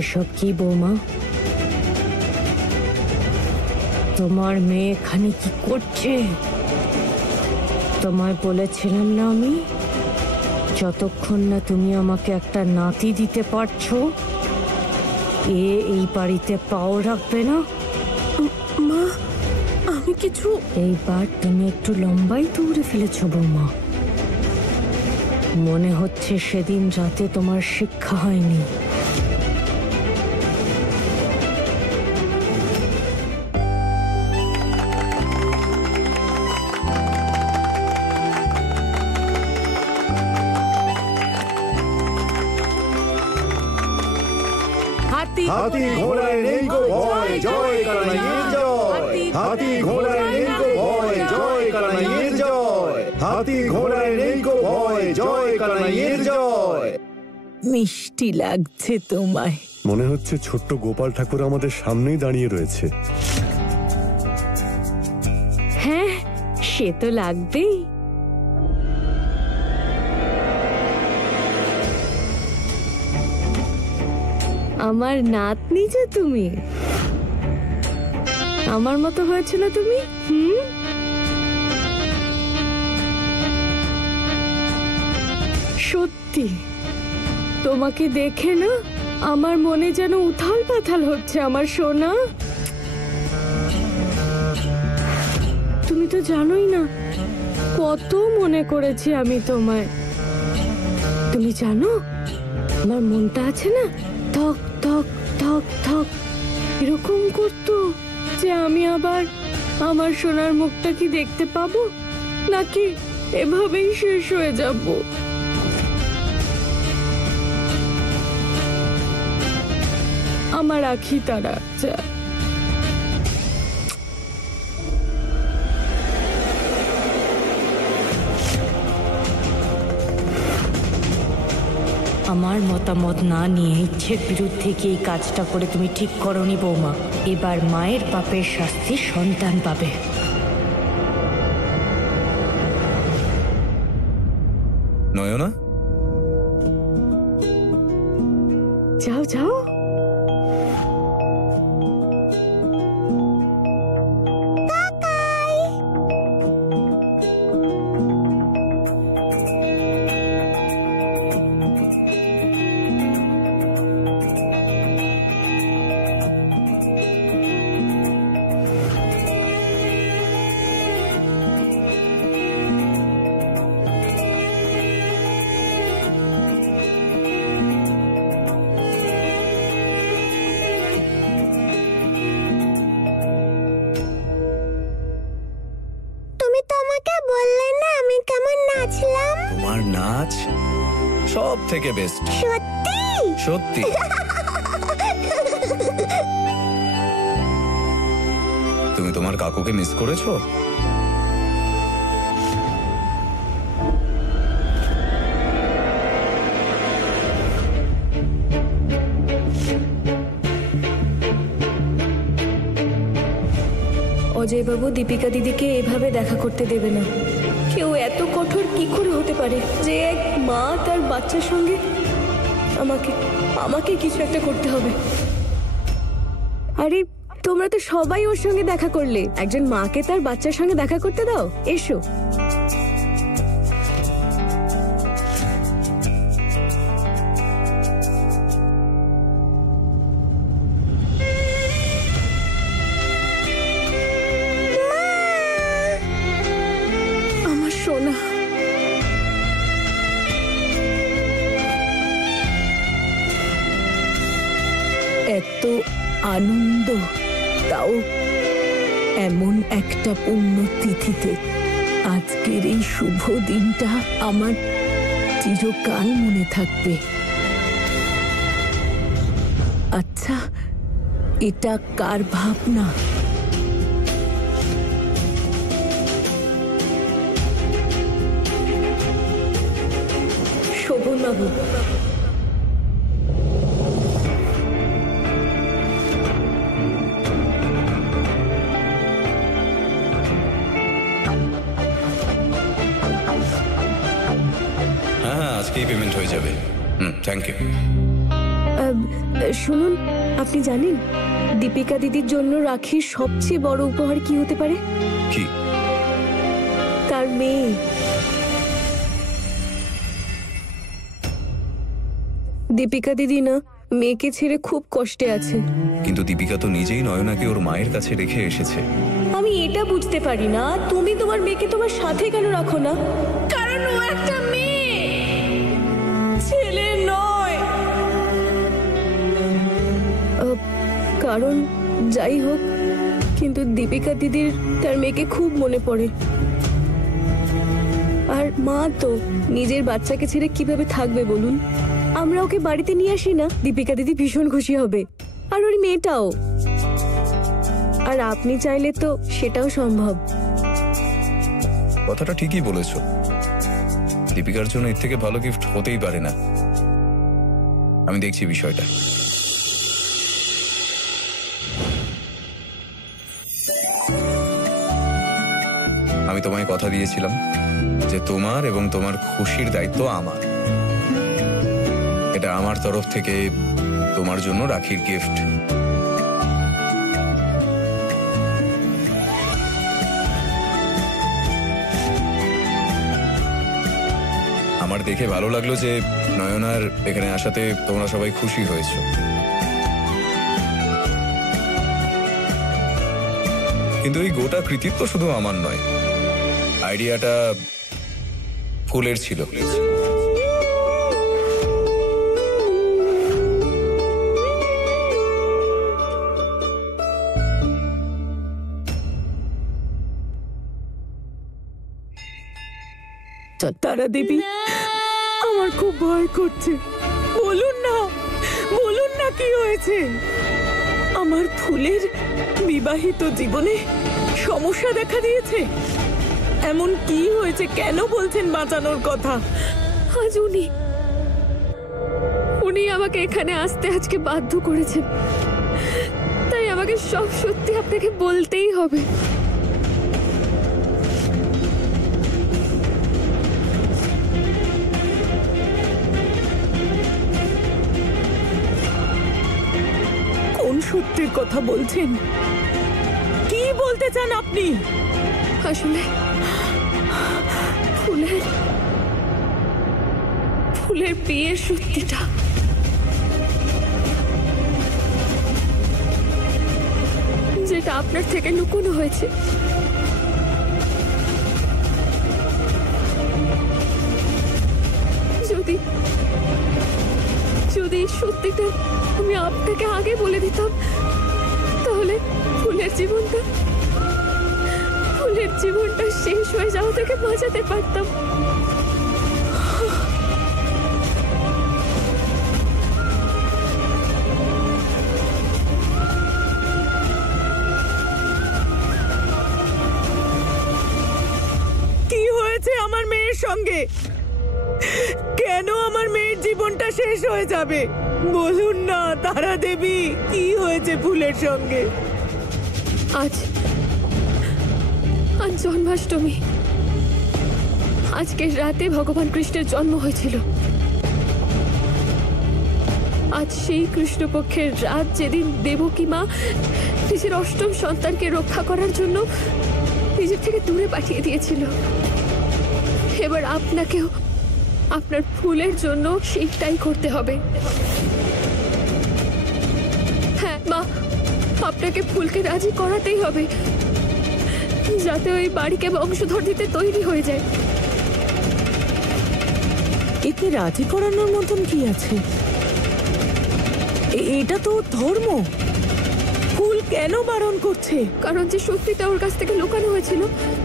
এসব কি বৌমা? তোমার মেয়ে এখানে কি করছে? তোমায় বলেছিলাম না আমি, যতক্ষণ না তুমি আমাকে একটা নাতি দিতে পারছো এই বাড়িতে পাও রাখবে না। মা, আমি কিছু... এইবার তুমি একটু লম্বাই দৌড়ে ফেলেছো বৌমা। মনে হচ্ছে সেদিন রাতে তোমার শিক্ষা হয়নি। হাতি ঘোড়ায় নেই গো ভয়, জয় কানাইয়ের জয়। হাতি ঘোড়ায় নেই গো ভয়, জয় কানাইয়ের জয়। হাতি ঘোড়ায় নেই গো ভয়, জয় কানাইয়ের জয়। মিষ্টি লাগছে তোমায়। মনে হচ্ছে ছোট্ট গোপাল ঠাকুর আমাদের সামনেই দাঁড়িয়ে রয়েছে। হ্যাঁ, সে তো লাগবেই। আমার নাতনি যে তুমি, আমার মতো হয়েছে না তুমি? সত্যি তোমাকে দেখে না আমার মনে যেন উথাল পাথাল হচ্ছে আমার সোনা। তুমি তো জানোই না কত মনে করেছি আমি তোমায়। তুমি জানো আমার মনটা আছে না ধক ধক ধক ধক এরকম করতো যে আমি আবার আমার সোনার মুখটা কি দেখতে পাবো নাকি এভাবেই শেষ হয়ে যাব। আমার আখি তারা আমার মতামত না নিয়ে ইচ্ছের বিরুদ্ধে গিয়ে এই কাজটা করে তুমি ঠিক করনি বৌমা। এবার মায়ের পাপের শাস্তি সন্তান পাবে। নয়না, যাও যাও। তোমার নাচ সব থেকে বেস্ট। সত্যি সত্যি। তুমি তোমার কাকুকে মিস করেছো? অজয়বাবু দীপিকা দিদিকে এভাবে দেখা করতে দেবে না। কেউ এত কঠোর কি করে হতে পারে যে এক মা তার বাচ্চার সঙ্গে? আমাকে কিছু একটা করতে হবে। আরে তোমরা তো সবাই ওর সঙ্গে দেখা করলে, একজন মাকে তার বাচ্চার সঙ্গে দেখা করতে দাও। এসো। আমার সোনা, এত আনন্দ, তাও এমন একটা পুণ্যতিথিতে। আজকের এই শুভ দিনটা আমার চিরকাল মনে থাকবে। আচ্ছা, এটা কার ভাবনা? শোভনবাবু। হ্যাঁ, আজকেই পেমেন্ট হয়ে যাবে। Thank you. শুনুন, আপনি জানেন দীপিকা দিদির জন্য রাখির সবচেয়ে বড় উপহার কি হতে পারে? কি? তার মেয়ে। দীপিকা দিদি না মেয়েকে ছেড়ে খুব কষ্টে আছে। কিন্তু দীপিকা তো নিজেই নয়নাকে ওর মায়ের কাছে রেখে এসেছে। আমি এটা বুঝতে পারি না, তুমি তোমার মেয়েকে তোমার সাথে কেন রাখো না? কারণ ও একটা মেয়ে, ছেলে নয়। কারণ যাই হোক, কিন্তু দীপিকা দিদির তার মেয়েকে খুব মনে পড়ে। আর মা তো নিজের বাচ্চাকে ছেড়ে কিভাবে থাকবে বলুন? আমরা ওকে বাড়িতে নিয়ে আসি না, দীপিকা দিদি ভীষণ খুশি হবে, আর ওর মেয়েটাও। আর আপনি চাইলে তো সেটাও সম্ভব। কথাটা ঠিকই বলেছো, দীপিকার জন্য এর থেকে ভালো গিফট হতেই পারে না। আমি দেখছি বিষয়টা। আমি তোমায় কথা দিয়েছিলাম যে তোমার এবং তোমার খুশির দায়িত্ব আমার। এটা আমার তরফ থেকে তোমার জন্য রাখির গিফট। আমার দেখে ভালো লাগলো যে নয়নার এখানে আসাতে তোমরা সবাই খুশি হয়েছো। কিন্তু এই গোটা কৃতিত্ব শুধু আমার নয়, আইডিয়াটা ফুলের ছিল। তারা দেবী, আমার খুব ভয় করছে। বলুন না, বলুন না কি হয়েছে? আমার ফুলের বিবাহিত জীবনে সমস্যা দেখা দিয়েছে। এমন কি হয়েছে? কেন বলছেন বাঁচানোর কথা? আজ উনি আমাকে এখানে আসতে আজকে বাধ্য করেছেন, তাই আমাকে সব সত্যি আপনাকে বলতেই হবে। কোন সত্যের কথা বলছেন? কি বলতে চান আপনি? আসলে ফুলের বিয়ের সত্যিটা যেটা আপনার থেকে লুকোনো হয়েছে। যদি সত্যিটা আমি আপনাকে আগে বলে দিতাম, তাহলে ফুলের জীবনটা শেষ হয়ে যাওয়া থেকে বাঁচাতে পারতাম। কি হয়েছে আমার মেয়ের সঙ্গে? কেন আমার মেয়ের জীবনটা শেষ হয়ে যাবে? বলুন না তারা দেবী, কি হয়েছে ফুলের সঙ্গে? আজ জন্মাষ্টমী। আজকের রাতে ভগবান কৃষ্ণের জন্ম হয়েছিল। আজ সেই কৃষ্ণপক্ষের রাত, যেদিন দেবকী মা নিজের অষ্টম সন্তানকে রক্ষা করার জন্য নিজের থেকে দূরে পাঠিয়ে দিয়েছিল। এবার আপনাকেও আপনার ফুলের জন্য সেইটাই করতে হবে। হ্যাঁ মা, আপনাকে ফুলকে রাজি করাতেই হবে, যাতে ওই বাড়িকে বংশধর দিতে তৈরি হয়ে যায়। একে রাজি করানোর মতন কি আছে? এটা তো ধর্ম। ফুল কেন বারণ করছে? কারণ যে সত্যিটা ওর কাছ থেকে লুকানো হয়েছিল,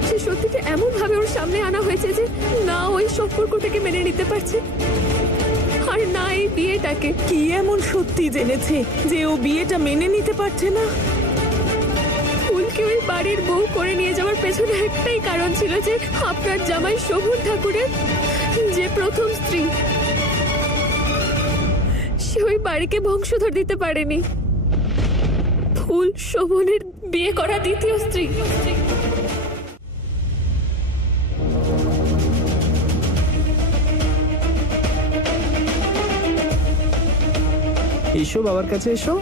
সে সত্যিটা এমন ভাবে ওর সামনে আনা হয়েছে যে না ওই সম্পর্কটাকে মেনে নিতে পারছে, আর না এই বিয়েটাকে। কি এমন সত্যি জেনেছে যে ও বিয়েটা মেনে নিতে পারছে না? ফুলকে ওই বাড়ির বউ করে নিয়ে যাওয়ার পেছনে একটাই কারণ ছিল, যে আপনার জামাই শোভন ঠাকুরের যে প্রথম স্ত্রী, সে ওই বাড়িকে বংশধর দিতে পারেনি। ফুল শোভনের বিয়ে করা দ্বিতীয় স্ত্রী। এসো বাবার কাছে এসো।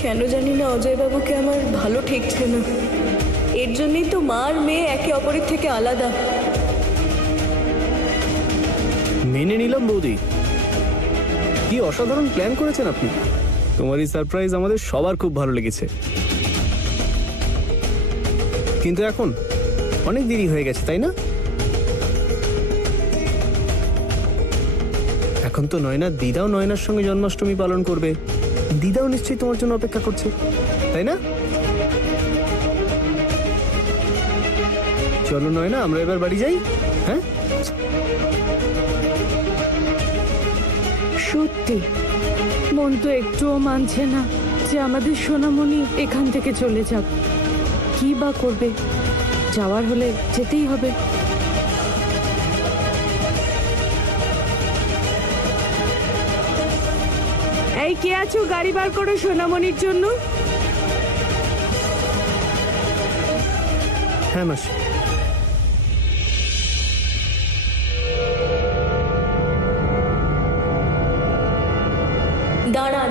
কেন জানি না অজয় বাবুকে আমার ভালো ঠেকছে না। এর জন্যই তো মা আর মেয়ে একে অপরের থেকে আলাদা। মেনে নিলাম বৌদি, কি অসাধারণ প্ল্যান করেছেন আপনি। তোমার এই সারপ্রাইজ আমাদের সবার খুব ভালো লেগেছে, কিন্তু এখন অনেক দেরি হয়ে গেছে, তাই না? এখন তো নয়না দিদাও নয়নার সঙ্গে জন্মাষ্টমী পালন করবে। দিদাও নিশ্চয়ই তোমার জন্য অপেক্ষা করছে, তাই না? চলো নয়না, আমরা এবার বাড়ি যাই। হ্যাঁ, সত্যি মন তো একটুও মানছে না যে আমাদের সোনামণি এখান থেকে চলে যাক। কি বা করবে, যাওয়ার হলে যেতেই হবে। এই কে আছো, গাড়ি বার করো সোনামণির জন্য। হ্যাঁ মাসি। দাঁড়ান,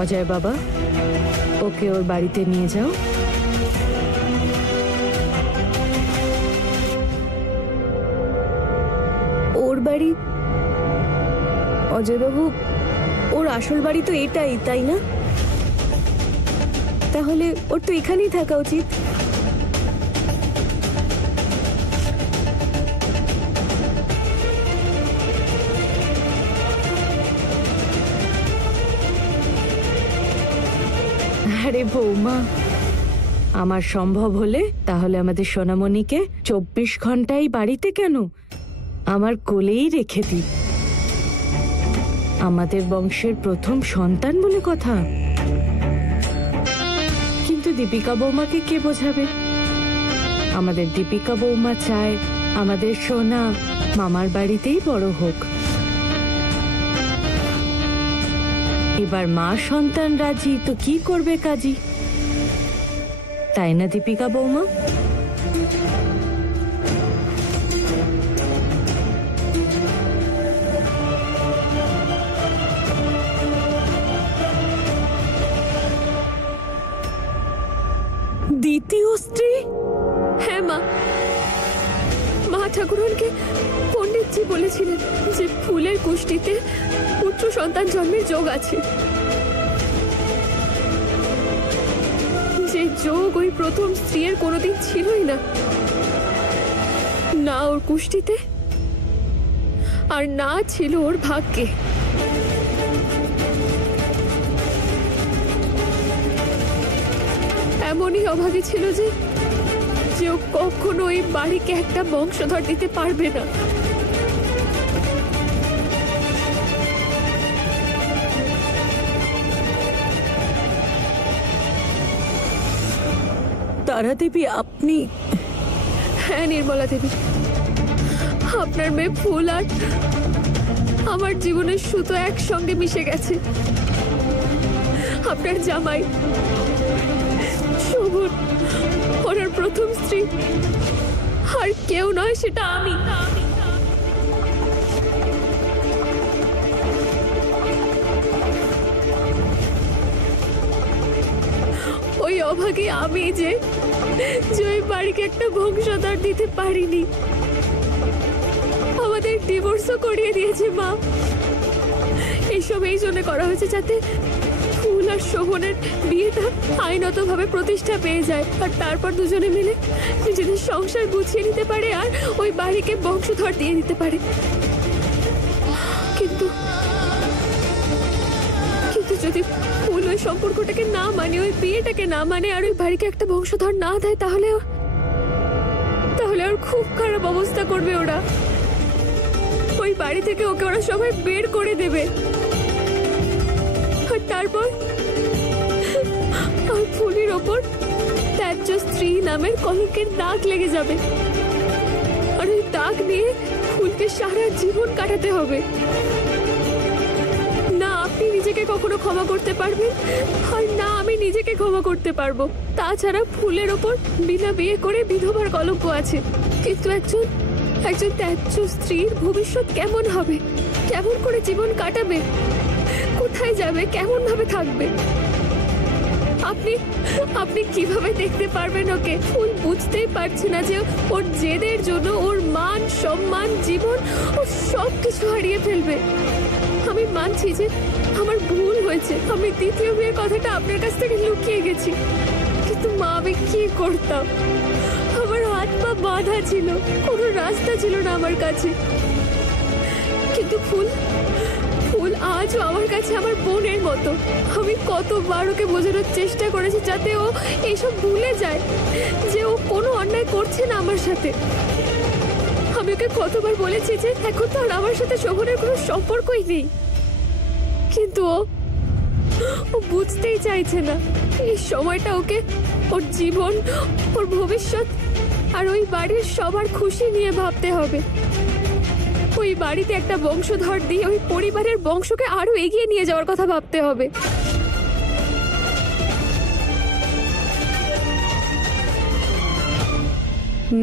অজয় বাবা, ওকে ওর বাড়িতে নিয়ে যাও। ওর বাড়ি? অজয় বাবু, ওর আসল বাড়ি তো এটাই, তাই না? তাহলে ওর তো এখানেই থাকা উচিত। আরে বৌমা, আমার সম্ভব হলে তাহলে আমাদের সোনামণিকে 24 ঘন্টাই বাড়িতে কেন, আমার কোলেই রেখে দিই। আমাদের বংশের প্রথম সন্তান বলে কথা। কিন্তু দীপিকা বৌমাকে কে বোঝাবে? আমাদের দীপিকা বৌমা চায় আমাদের সোনা মামার বাড়িতেই বড় হোক। এবার মা সন্তান রাজি তো কি করবে কাজী, তাই না দীপিকা বৌমা? দ্বিতীয় স্ত্রী? হ্যাঁ মা, মা ঠাকুরনকে পণ্ডিতজি বলেছিলেন যে ফুলের কুষ্টিতে পুত্র সন্তান জন্মের যোগ আছে। যে যোগ ওই প্রথম স্ত্রীর কোনোদিন ছিলই না, না ওর কুষ্টিতে আর না ছিল ওর ভাগ্যে। এমনই অভাগী ছিল যে ও কখনো এই বাড়িকে একটা বংশধর দিতে পারবে না। তারা দেবী, আপনি? হ্যাঁ নির্মলা দেবী, আপনার মেয়ে ফুল আর আমার জীবনের সুতো একসঙ্গে মিশে গেছে। আপনার জামাই শোভন, ওনার প্রথম স্ত্রী আর কেউ নয়, সেটা আমি। ওই অভাগী আমি যে ওই বাড়িকে একটা বংশধর দিতে পারিনি। আমাদের ডিভোর্সও করিয়ে দিয়েছে মা। এইসব এই জন্য করা হয়েছে যাতে ফুল আর শোভনের বিয়েটা আইনতভাবে প্রতিষ্ঠা পেয়ে যায়, আর তারপর দুজনে মিলে নিজেদের সংসার গুছিয়ে নিতে পারে আর ওই বাড়িকে বংশধর দিয়ে দিতে পারে। কিন্তু যদি ফুল ওই ওই সম্পর্কটাকে না মানে, ওই বিয়েটাকে না মানে, আর ওই বাড়িকে একটা বংশধর না দেয়, তাহলে ওর খুব খারাপ অবস্থা করবে ওরা। ওই বাড়ি থেকে ওকে ওরা সবাই বের করে দেবে। আর তারপর আর ফুলের ওপর ত্যায্য স্ত্রী নামের কলঙ্কের দাগ লেগে যাবে। আর ওই দাগ নিয়ে ফুলকে সারা জীবন কাটাতে হবে। না আপনি নিজেকে কখনো ক্ষমা করতে পারবেন, আর না আমি নিজেকে ক্ষমা করতে পারবো। তাছাড়া ফুলের ওপর বিনা বিয়ে করে বিধবার কলঙ্ক আছে। কিন্তু একজন ত্যায্য স্ত্রীর ভবিষ্যৎ কেমন হবে? কেমন করে জীবন কাটাবে? কোথায় যাবে? কেমন ভাবে থাকবে? আপনি কিভাবে দেখতে পারবেন ওকে? ফুল বুঝতেই পারছে না যে ওর জেদের জন্য ওর মান, সম্মান, জীবন, ও সবকিছু হারিয়ে ফেলবে। আমি মানছি যে আমার ভুল হয়েছে, আমি দ্বিতীয় বিয়ের কথাটা আপনার কাছ থেকে লুকিয়ে গেছি। কিন্তু মা, আমি কি করতাম? আমার হাত পা বাঁধা ছিল, কোনো রাস্তা ছিল না আমার কাছে। কিন্তু ফুল আজও আমার কাছে আমার বোনের মতো। আমি কতবার ওকে বোঝানোর চেষ্টা করেছি যাতে ও এইসব ভুলে যায়, যে ও কোনো অন্যায় করছে না আমার সাথে। আমি ওকে কতবার বলেছি যে এখন তো আর আমার সাথে শোভনের কোনো সম্পর্কই নেই। কিন্তু ও বুঝতেই চাইছে না। এই সময়টা ওকে ওর জীবন, ওর ভবিষ্যৎ আর ওই বাড়ির সবার খুশি নিয়ে ভাবতে হবে। ওই বাড়িতে একটা বংশধর দিয়ে ওই পরিবারের বংশকে আরো এগিয়ে নিয়ে যাওয়ার কথা ভাবতে হবে।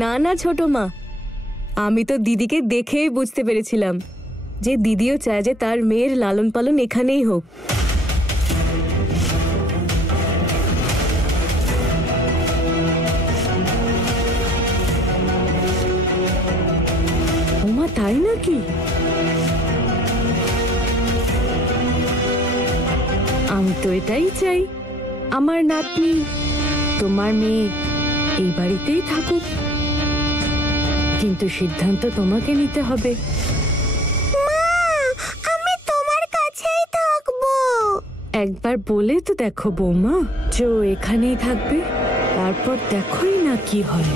না না ছোট মা, আমি তো দিদিকে দেখেই বুঝতে পেরেছিলাম যে দিদিও চায় যে তার মেয়ের লালন পালন এখানেই হোক। ওমা, তাই নাকি? আমি তো এটাই চাই, আমার নাতনি, তোমার মেয়ে এই বাড়িতেই থাকুক। কিন্তু সিদ্ধান্ত তোমাকে নিতে হবে। আমি তোমার কাছেই থাকবো। একবার বলে তো দেখো বৌমা, যে ও এখানেই থাকবে, তারপর দেখোই না কি হয়।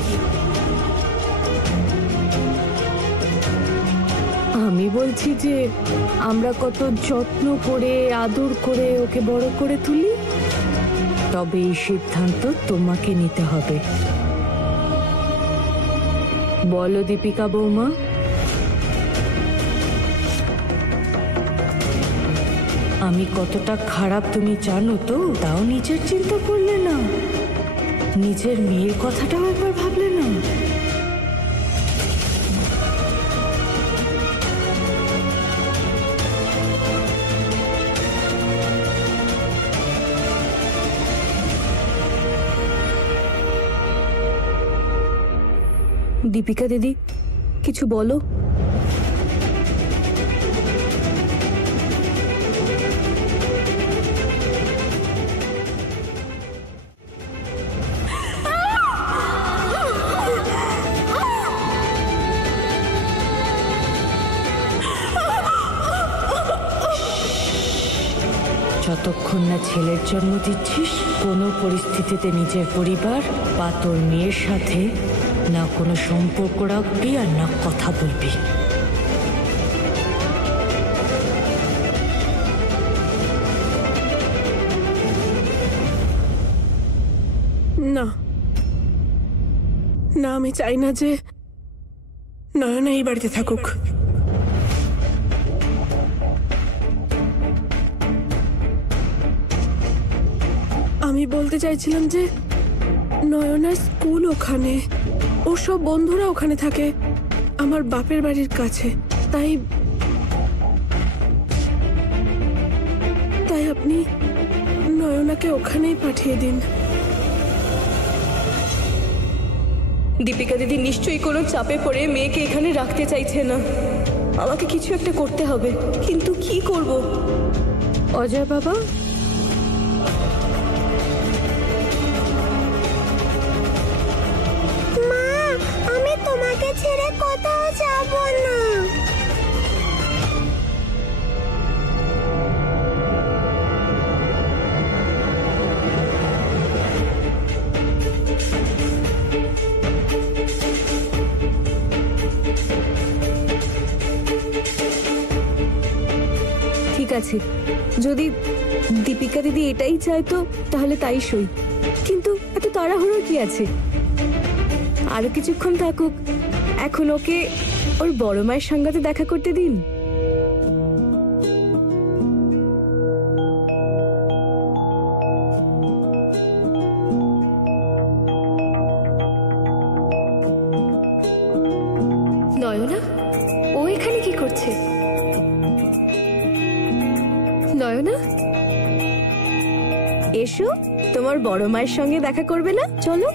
আমি বলছি যে আমরা কত যত্ন করে আদর করে ওকে বড় করে তুলি, তবে এই সিদ্ধান্ত তোমাকে নিতে হবে। বলো দীপিকা বৌমা। আমি কতটা খারাপ তুমি জানো তো, তাও নিজের চিন্তা করলে না, নিজের মেয়ের কথাটাও একবার ভাবলে না। দীপিকা দিদি, কিছু বলো। যতক্ষণ না ছেলের জন্ম দিচ্ছিস, কোনো পরিস্থিতিতে নিজের পরিবার বা তোর মেয়ের সাথে না কোনো সম্পর্ক রাখবি আর না কথা বলবি। না না, আমি চাই না যে নয়না এই বাড়িতে থাকুক। আমি বলতে চাইছিলাম যে নয়নার স্কুল ওখানে, ওর সব বন্ধুরা ওখানে থাকে, আমার বাপের বাড়ির কাছে। তাই আপনি নয়নাকে ওখানেই পাঠিয়ে দিন। দীপিকা দিদি নিশ্চয়ই কোনো চাপে পড়ে মেয়েকে এখানে রাখতে চাইছে না। আমাকে কিছু একটা করতে হবে, কিন্তু কি করব? অজয় বাবা, মা, আমি তোমাকে ছেড়ে কোথাও যাব না। ঠিক আছে, যদি দীপিকা দিদি এটাই চাইতো তাহলে তাই সই, কিন্তু এত তাড়াহুড়োর কি আছে? আরো কিছুক্ষণ থাকুক, এখন ওকে ওর বড় মায়ের সঙ্গে দেখা করতে দিন। নয়না, ও এখানে কি করছে? নয়না, এসো, তোমার বড় মায়ের সঙ্গে দেখা করবে না? চলো।